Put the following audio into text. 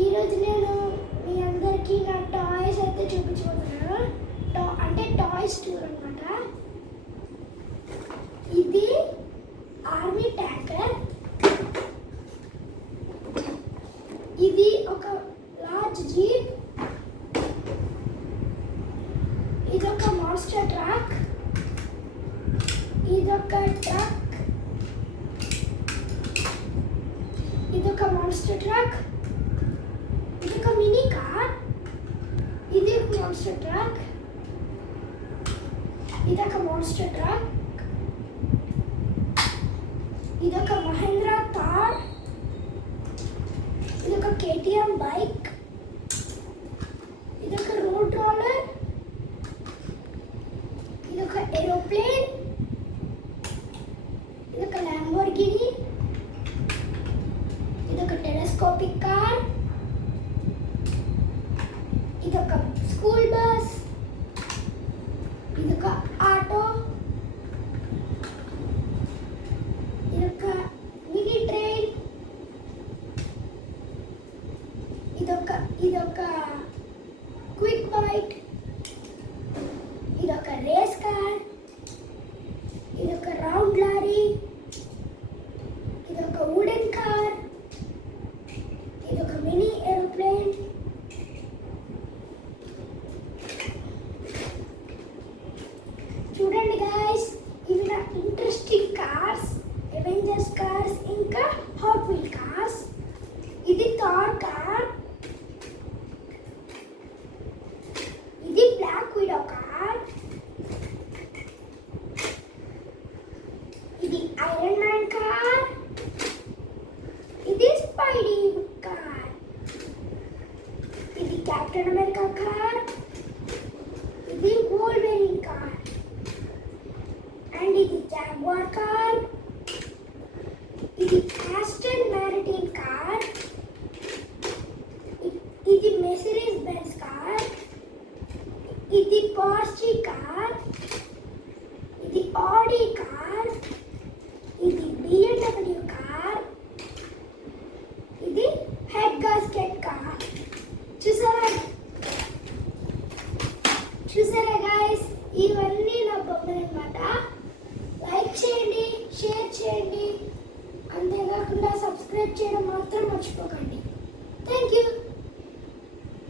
ఈరోజు నేను మీ అందరికీ నా టాయ్స్ అయితే చూపించబోతున్నాను. అంటే టాయ్స్ టూర్ అనమాట. ఇది ఆర్మీ ట్యాంకర్. ఇది ఒక లార్జ్ జీప్. ఇదొక మాన్స్టర్ ట్రక్. ఇదొక ట్రక్. ఇదొక మాన్స్టర్ ట్రక్. ఇదొక మినీ కార్. ఇది ఒక మాన్స్టర్ ట్రక్. ఇదొక మాన్స్టర్ ట్రక్. ఇదొక మహేంద్ర థార్. ఇదొక కేటీఎం బైక్. ఇదొక రోడ్ రోలర్. ఇదొక ఏరోప్లేన్. ఇదొక ల్యాంబోర్గిని. ఇదొక టెలిస్కోపిక్ కార్. ఇదొక స్కూల్ బస్. ఇదొక ఆటో. ఇదొక మినీ ట్రైన్. ఇదొక క్విక్ బైట్. ఇదొక రేస్ కార్. ఇదొక రౌండ్ లారీ. ఇదొక వుడెన్ కార్. ఇదొక మినీ ఏరోప్లేన్. చూడండి గైస్, ఇవి నా ఇంట్రెస్టింగ్ కార్స్, అవెంజర్స్ కార్స్, ఇంకా హాట్ వీల్ కార్స్. ఇది థార్ కార్. ఇది బ్లాక్ విడో కార్. ఇది ఐరన్ మ్యాన్ కార్. ఇది స్పైడీ కార్. ఇది కెప్టెన్ అమెరికా కార్. ఇది వోల్వెరిన్ కార్. అండ్ ఇది జాగ్వార్ కార్. ఇది ఆస్టన్ మార్టిన్ కార్. ఇది మెర్సిడెస్ బెంజ్ కార్. ఇది పోర్షే కార్. ఇది ఆడి కార్. ఇది BMW కార్. ఇది హెడ్ గాస్కెట్ కార్. చూసారా గైస్, ఇవన్నీ నా బొమ్మలు అనమాట. లైక్ చేయండి, షేర్ చేయండి, అంతేకాకుండా సబ్స్క్రైబ్ చేయడం మాత్రం మర్చిపోకండి. Thank you.